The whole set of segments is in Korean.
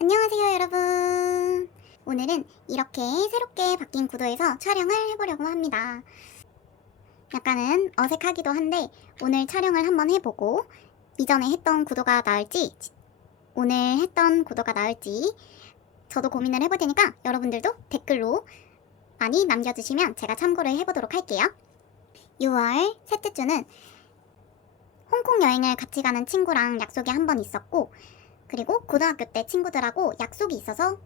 안녕하세요 여러분. 오늘은 이렇게 새롭게 바뀐 구도에서 촬영을 해보려고 합니다. 약간은 어색하기도 한데 오늘 촬영을 한번 해보고 이전에 했던 구도가 나을지 오늘 했던 구도가 나을지 저도 고민을 해볼 테니까 여러분들도 댓글로 많이 남겨주시면 제가 참고를 해보도록 할게요. 6월 셋째 주는 홍콩 여행을 같이 가는 친구랑 약속이 한 번 있었고 그리고 고등학교 때 친구들하고 약속이 있어서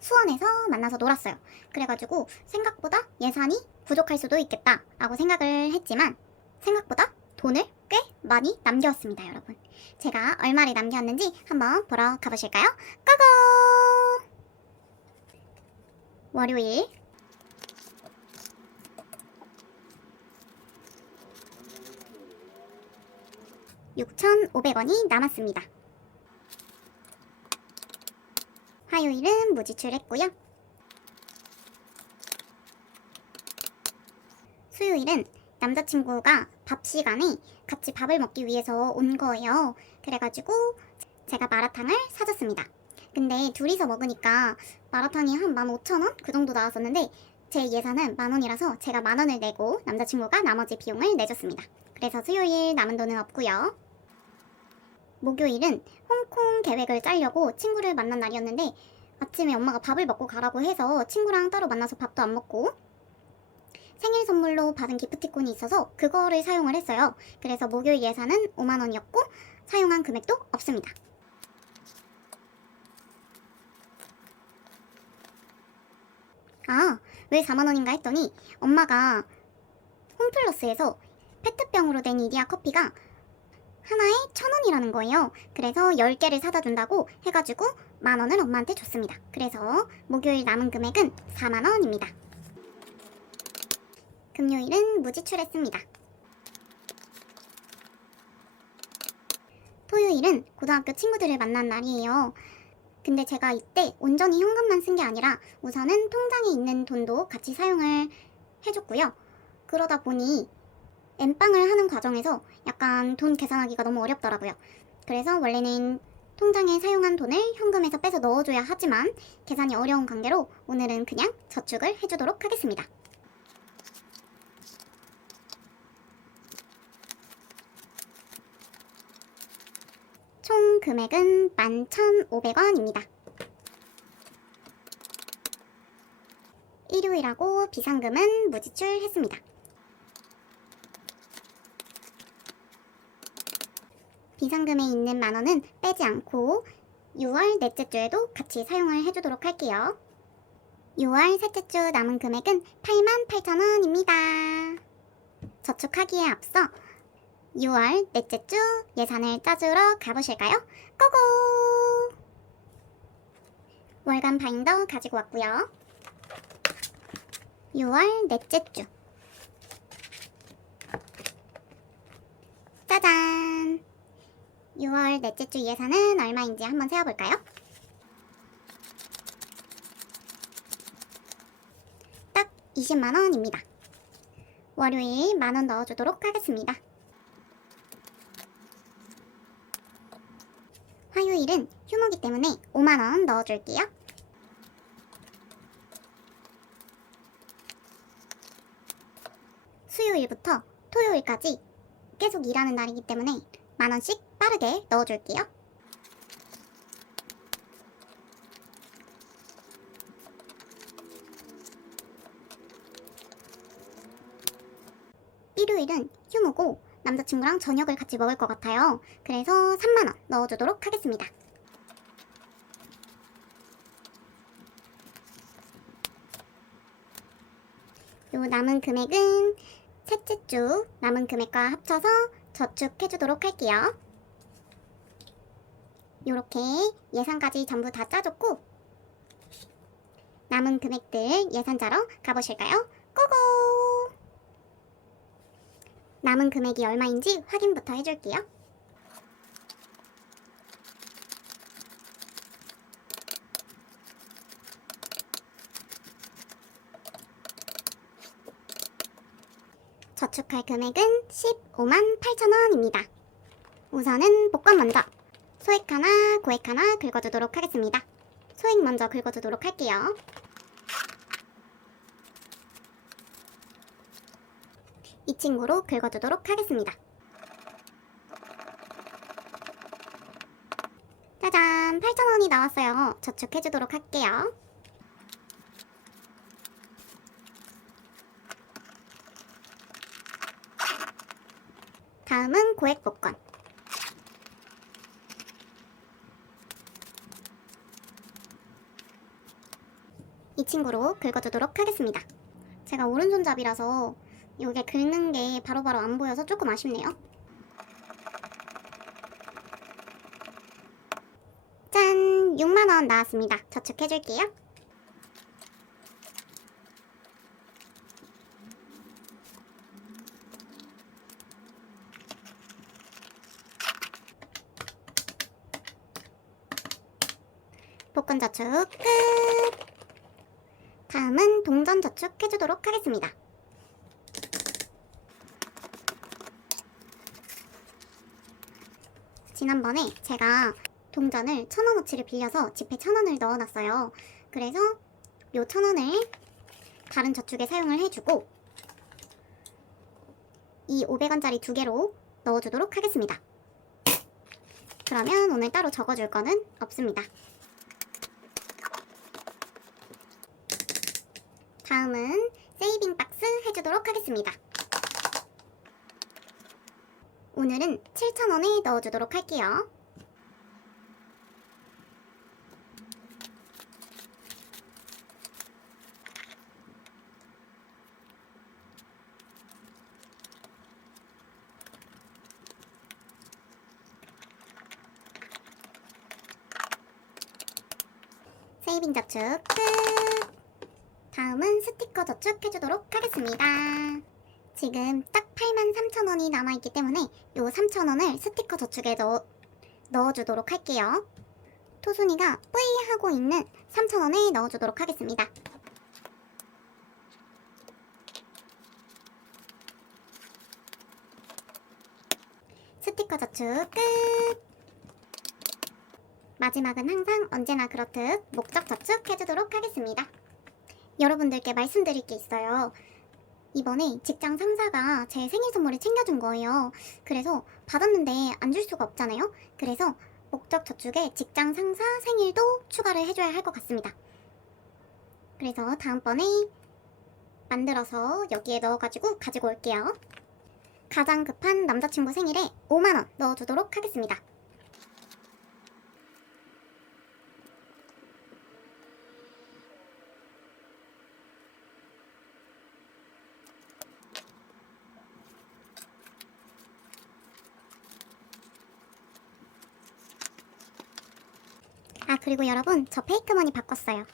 수원에서 만나서 놀았어요. 그래가지고 생각보다 예산이 부족할 수도 있겠다라고 생각을 했지만 생각보다 돈을 꽤 많이 남겨왔습니다, 여러분. 제가 얼마를 남겨왔는지 한번 보러 가보실까요? 고고! 월요일 6,500원이 남았습니다. 화요일은 무지출했고요. 수요일은 남자친구가 밥 시간에 같이 밥을 먹기 위해서 온 거예요. 그래가지고 제가 마라탕을 사줬습니다. 근데 둘이서 먹으니까 마라탕이 한 15,000원? 그 정도 나왔었는데 제 예산은 만 원이라서 제가 만 원을 내고 남자친구가 나머지 비용을 내줬습니다. 그래서 수요일 남은 돈은 없고요. 목요일은 홍콩 계획을 짜려고 친구를 만난 날이었는데 아침에 엄마가 밥을 먹고 가라고 해서 친구랑 따로 만나서 밥도 안 먹고 생일 선물로 받은 기프티콘이 있어서 그거를 사용을 했어요. 그래서 목요일 예산은 5만 원이었고 사용한 금액도 없습니다. 아, 왜 4만 원인가 했더니 엄마가 홈플러스에서 페트병으로 된 이디야 커피가 하나에 천 원이라는 거예요. 그래서 10개를 사다 준다고 해가지고 만 원을 엄마한테 줬습니다. 그래서 목요일 남은 금액은 4만 원입니다. 금요일은 무지출했습니다. 토요일은 고등학교 친구들을 만난 날이에요. 근데 제가 이때 온전히 현금만 쓴 게 아니라 우선은 통장에 있는 돈도 같이 사용을 해줬고요. 그러다 보니 엠빵을 하는 과정에서 약간 돈 계산하기가 너무 어렵더라고요. 그래서 원래는 통장에 사용한 돈을 현금에서 빼서 넣어줘야 하지만 계산이 어려운 관계로 오늘은 그냥 저축을 해주도록 하겠습니다. 총 금액은 11,500원입니다. 일요일하고 비상금은 무지출했습니다. 비상금에 있는 만 원은 빼지 않고 6월 넷째 주에도 같이 사용을 해주도록 할게요. 6월 셋째 주 남은 금액은 88,000원입니다. 저축하기에 앞서 6월 넷째 주 예산을 짜주러 가보실까요? 고고! 월간 바인더 가지고 왔고요. 6월 넷째 주 짜잔! 6월 넷째 주 예산은 얼마인지 한번 세어볼까요? 딱 20만원입니다. 월요일 만원 넣어주도록 하겠습니다. 화요일은 휴무기 때문에 5만원 넣어줄게요. 수요일부터 토요일까지 계속 일하는 날이기 때문에 만원씩 빠르게 넣어줄게요. 일요일은 휴무고 남자친구랑 저녁을 같이 먹을 것 같아요. 그래서 3만원 넣어주도록 하겠습니다. 요 남은 금액은 셋째 주 남은 금액과 합쳐서 저축해주도록 할게요. 요렇게 예산까지 전부 다 짜줬고 남은 금액들 예산자로 가보실까요? 고고! 남은 금액이 얼마인지 확인부터 해줄게요. 저축할 금액은 15만 8천 원입니다. 우선은 복권 먼저 소액 하나, 고액 하나 긁어주도록 하겠습니다. 소액 먼저 긁어주도록 할게요. 이 친구로 긁어주도록 하겠습니다. 짜잔! 8,000원이 나왔어요. 저축해주도록 할게요. 다음은 고액 복권. 이 친구로 긁어주도록 하겠습니다. 제가 오른손잡이라서 이게 긁는 게 바로바로 안 보여서 조금 아쉽네요. 짠! 6만원 나왔습니다. 저축해줄게요. 복권 저축 끝! 다음은 동전 저축 해주도록 하겠습니다. 지난번에 제가 동전을 천원어치를 빌려서 지폐 천원을 넣어놨어요. 그래서 요 천원을 다른 저축에 사용을 해주고 이 500원짜리 두 개로 넣어주도록 하겠습니다. 그러면 오늘 따로 적어줄 거는 없습니다. 다음은 세이빙 박스 해주도록 하겠습니다. 오늘은 7,000원에 넣어주도록 할게요. 세이빙 저축 끝! 다음은 스티커 저축 해주도록 하겠습니다. 지금 딱 83,000원이 남아있기 때문에 요 3,000원을 스티커 저축에 넣어, 넣어주도록 할게요. 토순이가 뿌이 하고 있는 3,000원에 넣어주도록 하겠습니다. 스티커 저축 끝! 마지막은 항상 언제나 그렇듯 목적 저축 해주도록 하겠습니다. 여러분들께 말씀드릴 게 있어요. 이번에 직장 상사가 제 생일 선물을 챙겨준 거예요. 그래서 받았는데 안 줄 수가 없잖아요. 그래서 목적 저축에 직장 상사 생일도 추가를 해줘야 할 것 같습니다. 그래서 다음번에 만들어서 여기에 넣어가지고 가지고 올게요. 가장 급한 남자친구 생일에 5만원 넣어주도록 하겠습니다. 아 그리고 여러분 저 페이크머니 바꿨어요.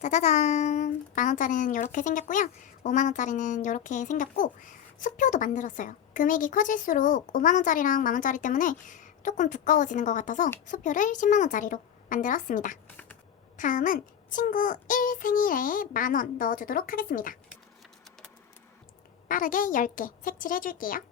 짜자잔. 만원짜리는 이렇게 생겼고요. 5만원짜리는 이렇게 생겼고 수표도 만들었어요. 금액이 커질수록 5만원짜리랑 만원짜리 때문에 조금 두꺼워지는 것 같아서 수표를 10만원짜리로 만들었습니다. 다음은 친구 1 생일에 만원 넣어주도록 하겠습니다. 빠르게 10개 색칠해 줄게요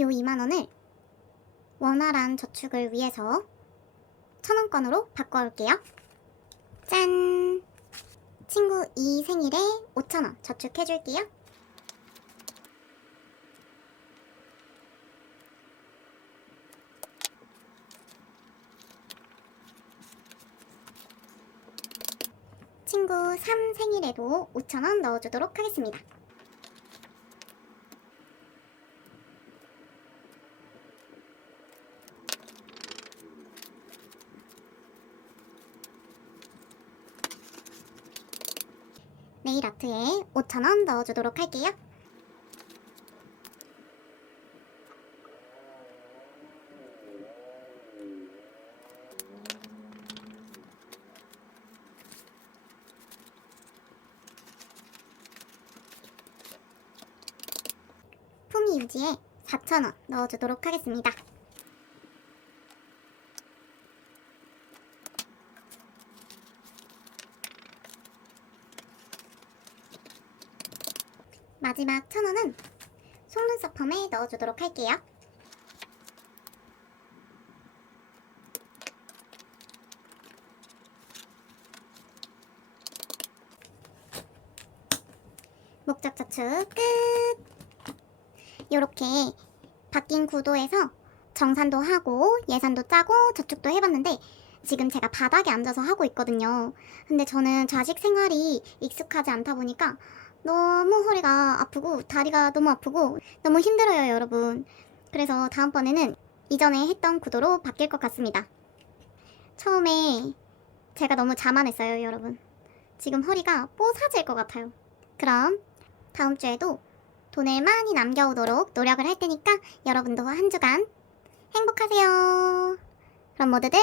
요 2만원을 원활한 저축을 위해서 천원권으로 바꿔올게요. 짠! 친구 2 생일에 5천원 저축해줄게요. 친구 3 생일에도 5천원 넣어주도록 하겠습니다. 네일 아트에 5,000원 넣어주도록 할게요. 품위 유지에 4,000원 넣어주도록 하겠습니다. 마지막 천 원은 속눈썹 펌에 넣어주도록 할게요. 목적 저축 끝! 요렇게 바뀐 구도에서 정산도 하고 예산도 짜고 저축도 해봤는데 지금 제가 바닥에 앉아서 하고 있거든요. 근데 저는 자식 생활이 익숙하지 않다 보니까 너무 허리가 아프고 다리가 너무 아프고 너무 힘들어요, 여러분. 그래서 다음번에는 이전에 했던 구도로 바뀔 것 같습니다. 처음에 제가 너무 자만했어요, 여러분. 지금 허리가 뽀사질 것 같아요. 그럼 다음 주에도 돈을 많이 남겨오도록 노력을 할 테니까 여러분도 한 주간 행복하세요. 그럼 모두들